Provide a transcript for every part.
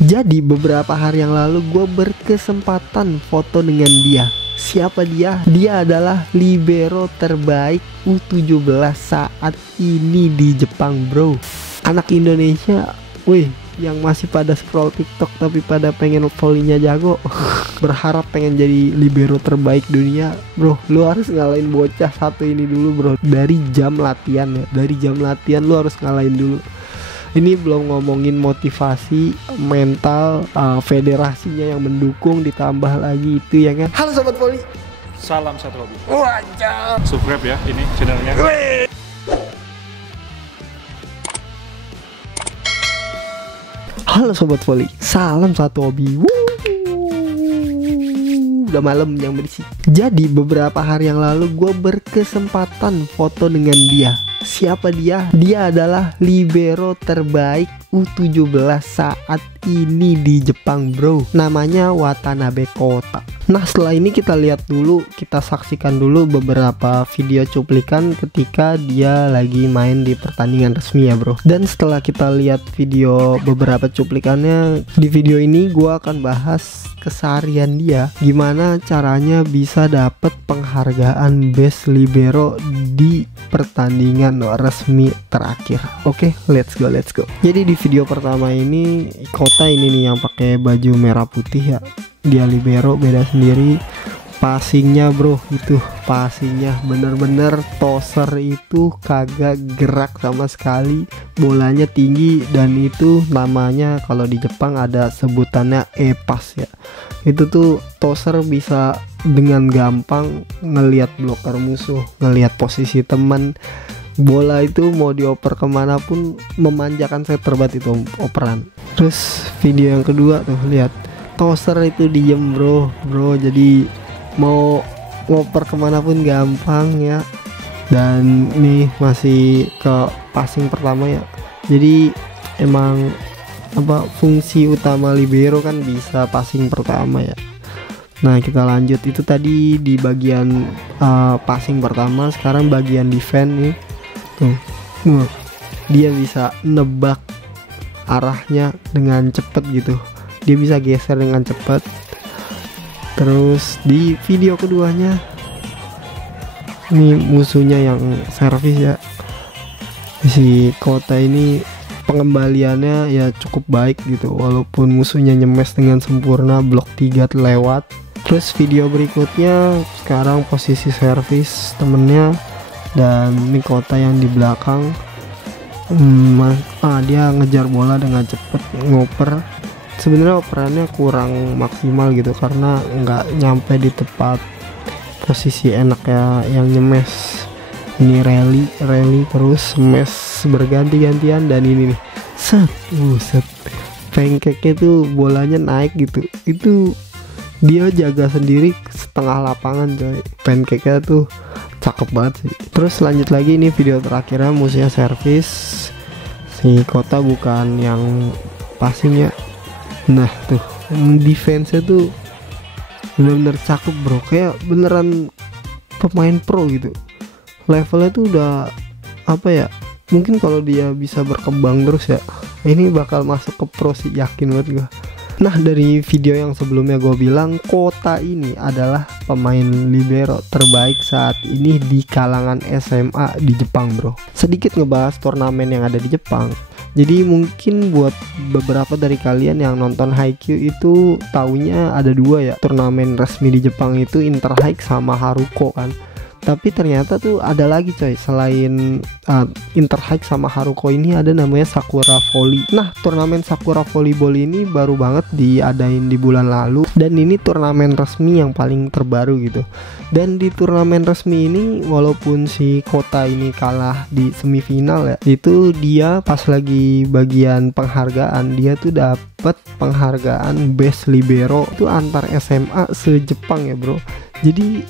Jadi beberapa hari yang lalu gue berkesempatan foto dengan dia. Siapa dia? Dia adalah libero terbaik U17 saat ini di Jepang, bro. Anak Indonesia, wih, yang masih pada scroll TikTok tapi pada pengen volleynya jago, berharap pengen jadi libero terbaik dunia, bro. Lu harus ngalahin bocah satu ini dulu, bro. Dari jam latihan ya, dari jam latihan lu harus ngalahin dulu. Ini belum ngomongin motivasi, mental, federasinya yang mendukung, ditambah lagi itu ya kan. Halo sobat volley. Salam satu hobi. Wajah. Subscribe ya ini channelnya. Halo sobat volley. Salam satu hobi. Udah malam yang berisik. Jadi beberapa hari yang lalu gue berkesempatan foto dengan dia. Siapa dia? Dia adalah libero terbaik U17 saat ini di Jepang, bro. Namanya Watanabe Kota. Nah, setelah ini kita lihat dulu, kita saksikan dulu beberapa video cuplikan ketika dia lagi main di pertandingan resmi ya, bro. Dan setelah kita lihat video beberapa cuplikannya, di video ini gua akan bahas keseharian dia, gimana caranya bisa dapet penghargaan best libero di pertandingan resmi terakhir. Oke, let's go. Jadi di video pertama ini Kota ini nih yang pakai baju merah putih ya. Dia libero, beda sendiri. Passingnya, bro, itu passingnya bener-bener toser, itu kagak gerak sama sekali. Bolanya tinggi dan itu namanya kalau di Jepang ada sebutannya e-pass ya. Itu tuh toser bisa dengan gampang ngelihat bloker musuh, ngelihat posisi teman. Bola itu mau dioper kemanapun memanjakan setter banget itu operan. Terus video yang kedua tuh lihat, toser itu diem bro, jadi mau ngoper kemanapun gampang ya. Dan nih masih ke passing pertama ya. Jadi emang apa, fungsi utama libero kan bisa passing pertama ya. Nah kita lanjut, itu tadi di bagian passing pertama. Sekarang bagian defense nih tuh, dia bisa nebak arahnya dengan cepet gitu, dia bisa geser dengan cepat. Terus di video keduanya ini musuhnya yang servis ya, si Kota ini pengembaliannya ya cukup baik gitu, walaupun musuhnya nyemes dengan sempurna, blok 3 lewat. Terus video berikutnya sekarang posisi servis temennya, dan ini Kota yang di belakang. Dia ngejar bola dengan cepet, ngoper. Sebenarnya operannya kurang maksimal gitu karena nggak nyampe di tepat posisi enak ya yang nyemes. Ini rally terus smash berganti-gantian, dan ini nih set pancake-nya tuh bolanya naik gitu, itu dia jaga sendiri setengah lapangan coy. Pancake-nya tuh cakep banget sih. Terus lanjut lagi, ini video terakhirnya musuhnya servis, si Kota bukan yang passing ya. Nah tuh defense-nya tuh bener-bener cakep bro, kayak beneran pemain pro gitu. Levelnya tuh udah apa ya, mungkin kalau dia bisa berkembang terus ya, ini bakal masuk ke pro sih, yakin banget gue. Nah dari video yang sebelumnya gue bilang Kota ini adalah pemain libero terbaik saat ini di kalangan SMA di Jepang, bro. Sedikit ngebahas turnamen yang ada di Jepang. Jadi mungkin buat beberapa dari kalian yang nonton Haikyuu itu taunya ada dua ya turnamen resmi di Jepang, itu Inter Haik sama Haruko kan. Tapi ternyata tuh ada lagi coy, selain Inter Haik sama Haruko ini ada namanya Sakura Volley. Nah turnamen Sakura Volleyball ini baru banget diadain di bulan lalu, dan ini turnamen resmi yang paling terbaru gitu. Dan di turnamen resmi ini walaupun si Kota ini kalah di semifinal ya, itu dia pas lagi bagian penghargaan, dia tuh dapet penghargaan best libero itu antar SMA se-Jepang ya bro. Jadi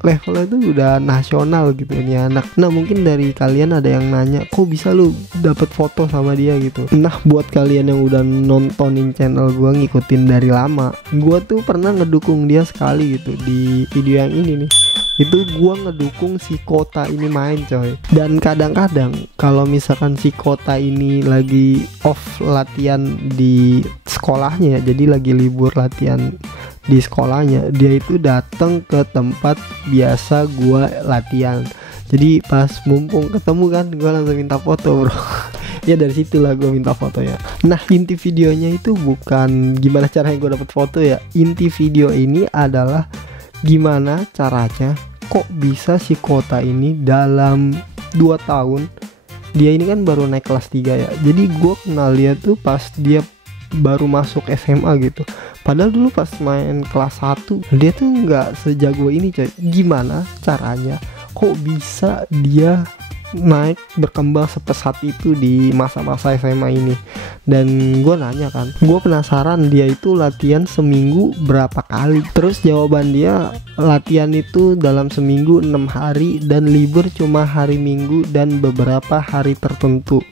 levelnya tuh udah nasional gitu ini anak. Nah mungkin dari kalian ada yang nanya, kok bisa lu dapet foto sama dia gitu. Nah buat kalian yang udah nontonin channel gue, ngikutin dari lama, gue tuh pernah ngedukung dia sekali gitu di video yang ini nih. Itu gue ngedukung si Kota ini main coy. Dan kadang-kadang kalau misalkan si Kota ini lagi off latihan di sekolahnya ya, jadi lagi libur latihan di sekolahnya, dia itu datang ke tempat biasa gue latihan. Jadi pas mumpung ketemu kan, gue langsung minta foto bro. Ya dari situlah gue minta fotonya. Nah inti videonya itu bukan gimana caranya gue dapet foto ya. Inti video ini adalah gimana caranya kok bisa si Kota ini dalam 2 tahun, dia ini kan baru naik kelas 3 ya, jadi gue kenal dia tuh pas dia baru masuk SMA gitu. Padahal dulu pas main kelas 1 dia tuh nggak sejago ini coy. Gimana caranya kok bisa dia naik berkembang sepesat itu di masa-masa SMA ini? Dan gue nanya kan, gue penasaran dia itu latihan seminggu berapa kali. Terus jawaban dia, latihan itu dalam seminggu 6 hari dan libur cuma hari Minggu dan beberapa hari tertentu.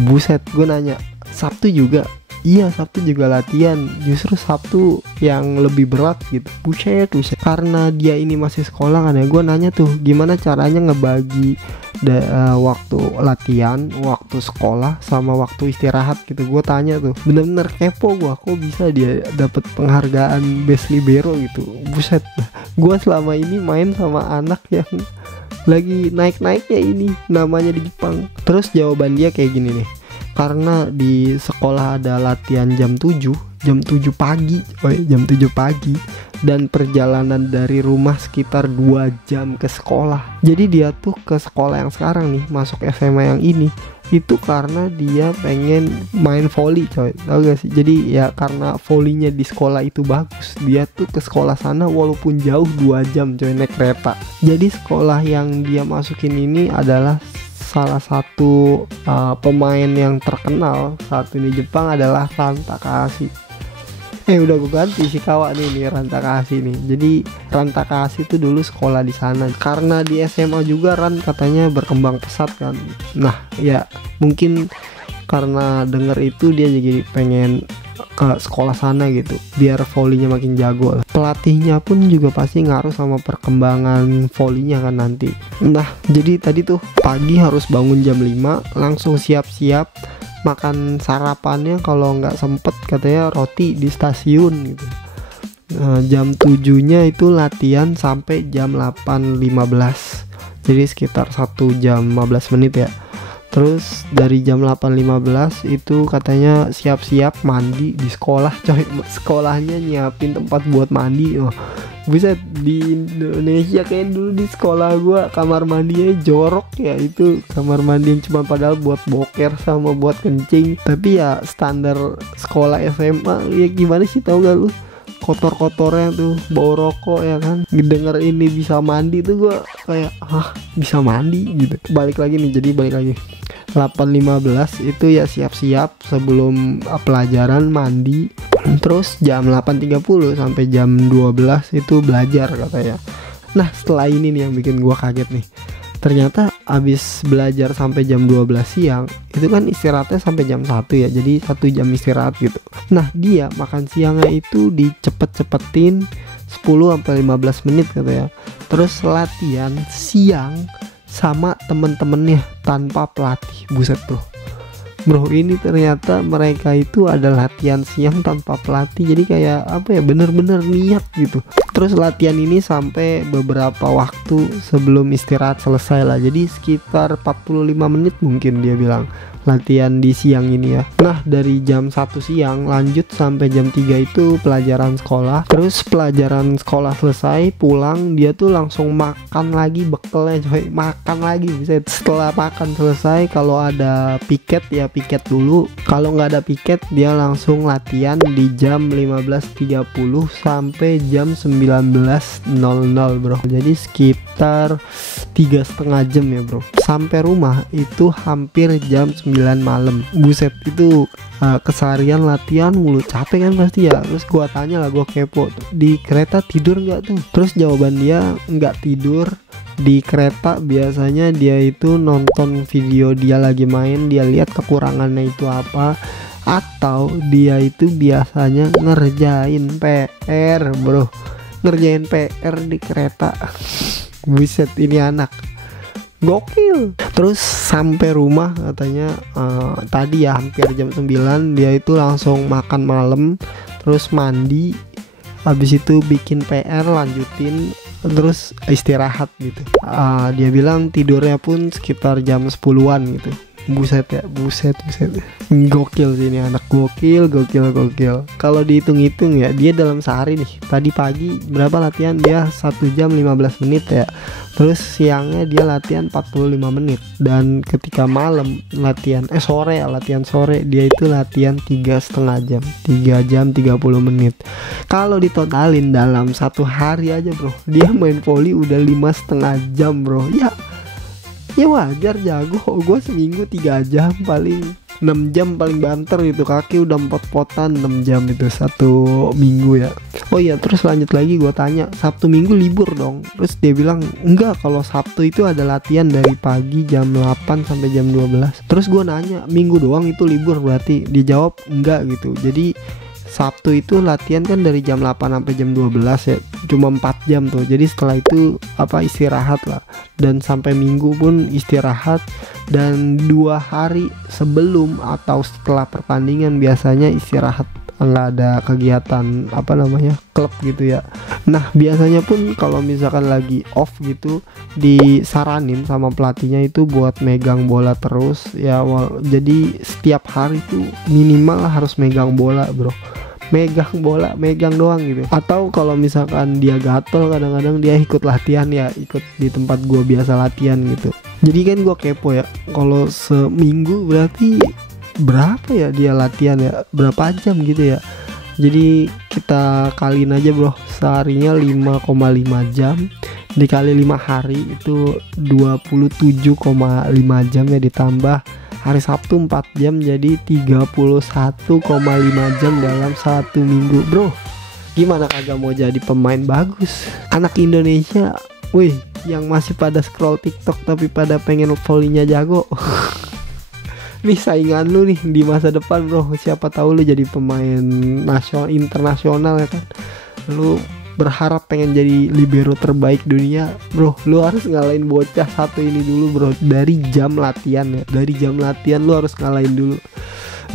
Buset, gue nanya, Sabtu juga? Iya Sabtu juga latihan, justru Sabtu yang lebih berat gitu. Buset. Karena dia ini masih sekolah kan ya, gue nanya tuh gimana caranya ngebagi waktu latihan, waktu sekolah sama waktu istirahat gitu. Gue tanya tuh, bener-bener kepo gue, kok bisa dia dapet penghargaan best libero gitu. Buset, gue selama ini main sama anak yang lagi naik-naiknya ini namanya di Jepang. Terus jawaban dia kayak gini nih, karena di sekolah ada latihan jam 7 pagi, jam 7 pagi, dan perjalanan dari rumah sekitar 2 jam ke sekolah. Jadi dia tuh ke sekolah yang sekarang nih, masuk SMA yang ini, itu karena dia pengen main volley coy, tau gak sih? Jadi ya karena volleynya di sekolah itu bagus, dia tuh ke sekolah sana walaupun jauh 2 jam coy naik kereta. Jadi sekolah yang dia masukin ini adalah salah satu pemain yang terkenal saat ini Jepang adalah Ran Takahashi. Udah gue ganti si kawan nih Ran Takahashi nih. Jadi Ran Takahashi itu dulu sekolah di sana. Karena di SMA juga Ran katanya berkembang pesat kan. Nah ya mungkin karena denger itu dia jadi pengen ke sekolah sana gitu biar volleynya makin jago. Pelatihnya pun juga pasti ngaruh sama perkembangan volleynya kan nanti. Nah jadi tadi tuh pagi harus bangun jam 5, langsung siap-siap makan sarapannya, kalau nggak sempet katanya roti di stasiun gitu. Jam 7-nya itu latihan sampai jam 8.15, jadi sekitar 1 jam 15 menit ya. Terus dari jam 8.15 itu katanya siap-siap mandi di sekolah coy. Sekolahnya nyiapin tempat buat mandi. Bisa di Indonesia kayak dulu di sekolah gua kamar mandinya jorok ya, itu kamar mandi yang cuma padahal buat boker sama buat kencing. Tapi ya standar sekolah SMA ya gimana sih, tau gak lu, kotor-kotornya tuh, bau rokok ya kan. Ngedenger ini bisa mandi tuh gua kayak bisa mandi gitu. Balik lagi 8.15 itu ya siap-siap sebelum pelajaran mandi. Terus jam 8.30 sampai jam 12 itu belajar katanya. Nah setelah ini nih yang bikin gua kaget nih, ternyata abis belajar sampai jam 12 siang itu kan istirahatnya sampai jam 1 ya, jadi 1 jam istirahat gitu. Nah dia makan siangnya itu dicepet-cepetin 10-15 menit katanya. Terus latihan siang sama temen-temennya tanpa pelatih. Buset bro, ini ternyata mereka itu ada latihan siang tanpa pelatih. Jadi kayak apa ya, bener-bener niat gitu. Terus latihan ini sampai beberapa waktu sebelum istirahat selesai lah. Jadi sekitar 45 menit mungkin dia bilang latihan di siang ini ya. Nah dari jam 1 siang lanjut sampai jam 3 itu pelajaran sekolah. Terus pelajaran sekolah selesai pulang, dia tuh langsung makan lagi bekelnya coy. Makan lagi bisa. Setelah makan selesai, kalau ada piket ya piket dulu. Kalau nggak ada piket dia langsung latihan di jam 15.30 sampai jam 19.00 bro. Jadi sekitar 3,5 jam ya bro. Sampai rumah itu hampir jam 19 9 malam. Buset, itu keseharian latihan mulu, capek kan pasti ya. Terus gua tanya lah, gua kepo, di kereta tidur nggak tuh? Terus jawaban dia nggak tidur. Di kereta biasanya dia itu nonton video dia lagi main, dia lihat kekurangannya itu apa, atau dia itu biasanya ngerjain PR bro, ngerjain PR di kereta. Buset, ini anak gokil. Terus sampai rumah katanya tadi ya hampir jam 9, dia itu langsung makan malam, terus mandi, habis itu bikin PR, lanjutin, terus istirahat gitu. Dia bilang tidurnya pun sekitar jam 10-an gitu. Buset ya, buset. Gokil sih ini anak, gokil. Kalau dihitung-hitung ya, dia dalam sehari nih, tadi pagi berapa latihan dia? 1 jam 15 menit ya. Terus siangnya dia latihan 45 menit. Dan ketika malam latihan sore dia itu latihan 3,5 jam, 3 jam 30 menit. Kalau ditotalin dalam satu hari aja bro, dia main volley udah 5,5 jam bro. Ya wajar, jago. Gue seminggu 3 jam, paling 6 jam paling banter gitu. Kaki udah pot-potan 6 jam itu satu minggu ya. Oh iya, terus lanjut lagi, gue tanya, Sabtu Minggu libur dong? Terus dia bilang enggak, kalau Sabtu itu ada latihan dari pagi jam 8 sampai jam 12. Terus gue nanya, Minggu doang itu libur berarti? Dia jawab enggak gitu. Jadi Sabtu itu latihan kan dari jam 8 sampai jam 12 ya, cuma 4 jam tuh. Jadi setelah itu istirahat lah. Dan sampai Minggu pun istirahat. Dan 2 hari sebelum atau setelah pertandingan biasanya istirahat, nggak ada kegiatan klub gitu ya. Nah biasanya pun kalau misalkan lagi off gitu, disaranin sama pelatihnya itu buat megang bola terus ya. Jadi setiap hari tuh minimal harus megang bola bro, megang doang gitu. Atau kalau misalkan dia gatel, kadang-kadang dia ikut latihan ya, ikut di tempat gua biasa latihan gitu. Jadi kan gua kepo ya, kalau seminggu berarti berapa ya dia latihan ya, berapa jam gitu ya. Jadi kita kaliin aja bro, seharinya 5,5 jam dikali 5 hari itu 27,5 jam ya, ditambah hari Sabtu 4 jam, jadi 31,5 jam dalam 1 minggu bro. Gimana kagak mau jadi pemain bagus? Anak Indonesia, wih, yang masih pada scroll TikTok tapi pada pengen volleynya jago. Nih saingan lu nih di masa depan bro, siapa tahu lu jadi pemain nasional, internasional ya kan. Lu berharap pengen jadi libero terbaik dunia bro, lu harus ngalahin bocah satu ini dulu bro. Dari jam latihan ya, dari jam latihan lu harus ngalahin dulu.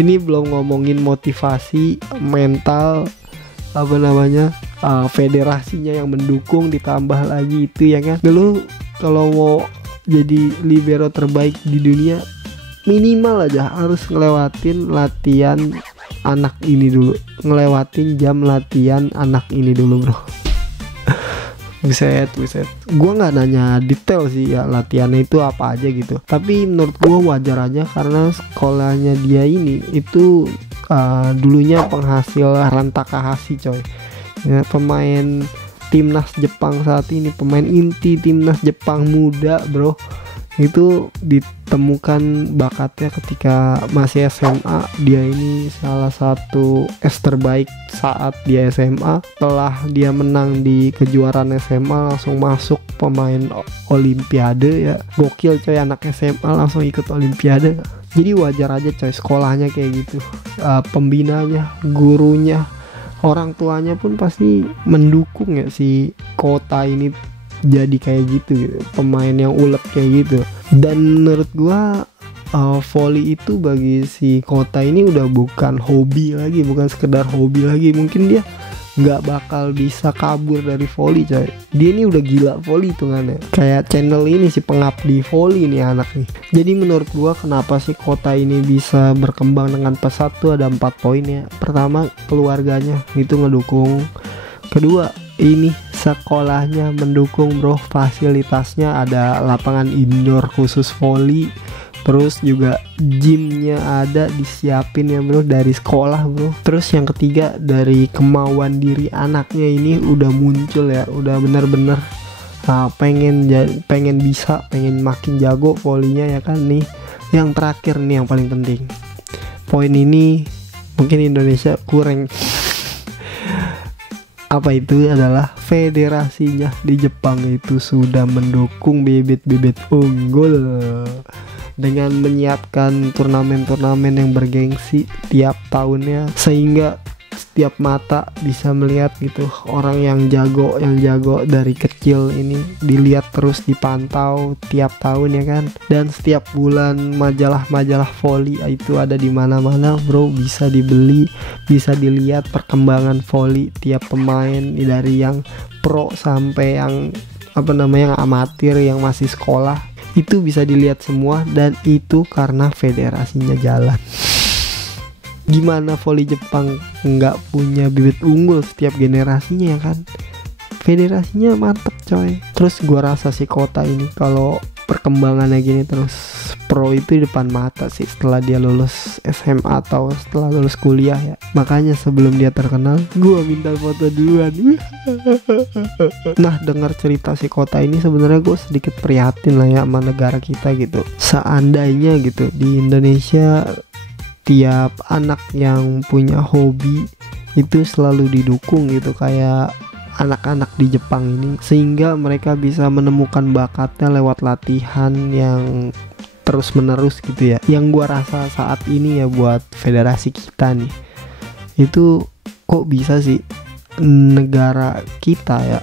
Ini belum ngomongin motivasi, mental, federasinya yang mendukung, ditambah lagi itu ya kan. Lu kalau mau jadi libero terbaik di dunia, minimal aja harus ngelewatin latihan anak ini dulu, ngelewatin jam latihan anak ini dulu bro. Buset. Gua nggak nanya detail sih ya latihannya itu apa aja gitu, tapi menurut gua wajar aja karena sekolahnya dia ini itu dulunya penghasil Rantakahasi coy ya, pemain timnas Jepang saat ini, pemain inti timnas Jepang muda bro. Itu ditemukan bakatnya ketika masih SMA. Dia ini salah satu terbaik saat dia SMA. Setelah dia menang di kejuaraan SMA, langsung masuk pemain Olimpiade ya. Gokil coy, anak SMA langsung ikut Olimpiade. Jadi wajar aja coy, sekolahnya kayak gitu, pembinanya, gurunya, orang tuanya pun pasti mendukung ya si Kota ini jadi kayak gitu, pemain yang ulet kayak gitu. Dan menurut gua volley itu bagi si Kota ini udah bukan hobi lagi, bukan sekedar hobi lagi. Mungkin dia nggak bakal bisa kabur dari volley coy. Dia ini udah gila volley hitungannya, kayak channel ini si pengabdi volley nih anak nih. Jadi menurut gua kenapa sih Kota ini bisa berkembang dengan pesat tuh ada 4 poin ya. Pertama, keluarganya itu ngedukung. Kedua, ini sekolahnya mendukung bro, fasilitasnya ada lapangan indoor khusus volley, terus juga gymnya ada disiapin ya bro dari sekolah bro. Terus yang ketiga, dari kemauan diri anaknya ini udah muncul ya, udah bener-bener pengen makin jago volleynya ya kan nih. Yang terakhir nih yang paling penting. Poin ini mungkin Indonesia kurang. Apa itu adalah federasinya di Jepang itu sudah mendukung bibit-bibit unggul dengan menyiapkan turnamen-turnamen yang bergengsi tiap tahunnya, sehingga setiap mata bisa melihat gitu orang yang jago dari kecil ini dilihat terus, dipantau tiap tahun ya kan. Dan setiap bulan majalah-majalah voli itu ada di mana-mana bro, bisa dibeli, bisa dilihat perkembangan voli tiap pemain dari yang pro sampai yang yang amatir, yang masih sekolah, itu bisa dilihat semua. Dan itu karena federasinya jalan. Gimana voli Jepang nggak punya bibit unggul setiap generasinya ya kan? Federasinya mantep coy. Terus gua rasa si Kota ini kalau perkembangannya gini terus, pro itu di depan mata sih setelah dia lulus SMA atau setelah lulus kuliah ya. Makanya sebelum dia terkenal, gua minta foto duluan. Nah, dengar cerita si Kota ini sebenarnya gue sedikit prihatin lah ya sama negara kita gitu. Seandainya gitu di Indonesia tiap anak yang punya hobi itu selalu didukung gitu kayak anak-anak di Jepang ini, sehingga mereka bisa menemukan bakatnya lewat latihan yang terus menerus gitu ya. Yang gua rasa saat ini ya buat federasi kita nih, itu kok bisa sih negara kita ya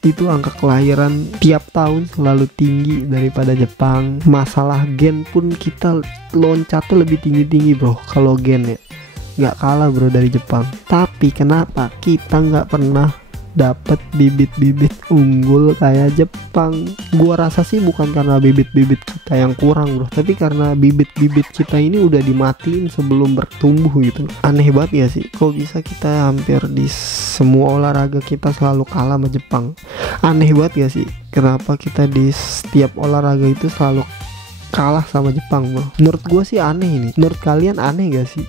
itu angka kelahiran tiap tahun selalu tinggi daripada Jepang. Masalah gen pun kita loncatnya lebih tinggi bro. Kalau gen ya nggak kalah bro dari Jepang. Tapi kenapa kita nggak pernah dapat bibit-bibit unggul kayak Jepang? Gua rasa sih bukan karena bibit-bibit kita yang kurang bro, tapi karena bibit-bibit kita ini udah dimatiin sebelum bertumbuh gitu. Aneh banget ya sih, kok bisa kita hampir di semua olahraga kita selalu kalah sama Jepang. Aneh banget ya sih, kenapa kita di setiap olahraga itu selalu kalah sama Jepang bro. Menurut gua sih aneh ini. Menurut kalian aneh gak sih?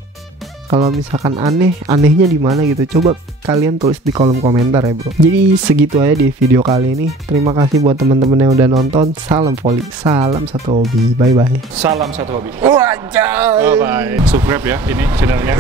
Kalau misalkan aneh, anehnya di mana gitu? Coba kalian tulis di kolom komentar ya bro. Jadi segitu aja di video kali ini. Terima kasih buat teman-teman yang udah nonton. Salam voli, salam satu hobi. Bye bye. Salam satu hobi. Wajah. Bye bye. Subscribe ya ini channelnya.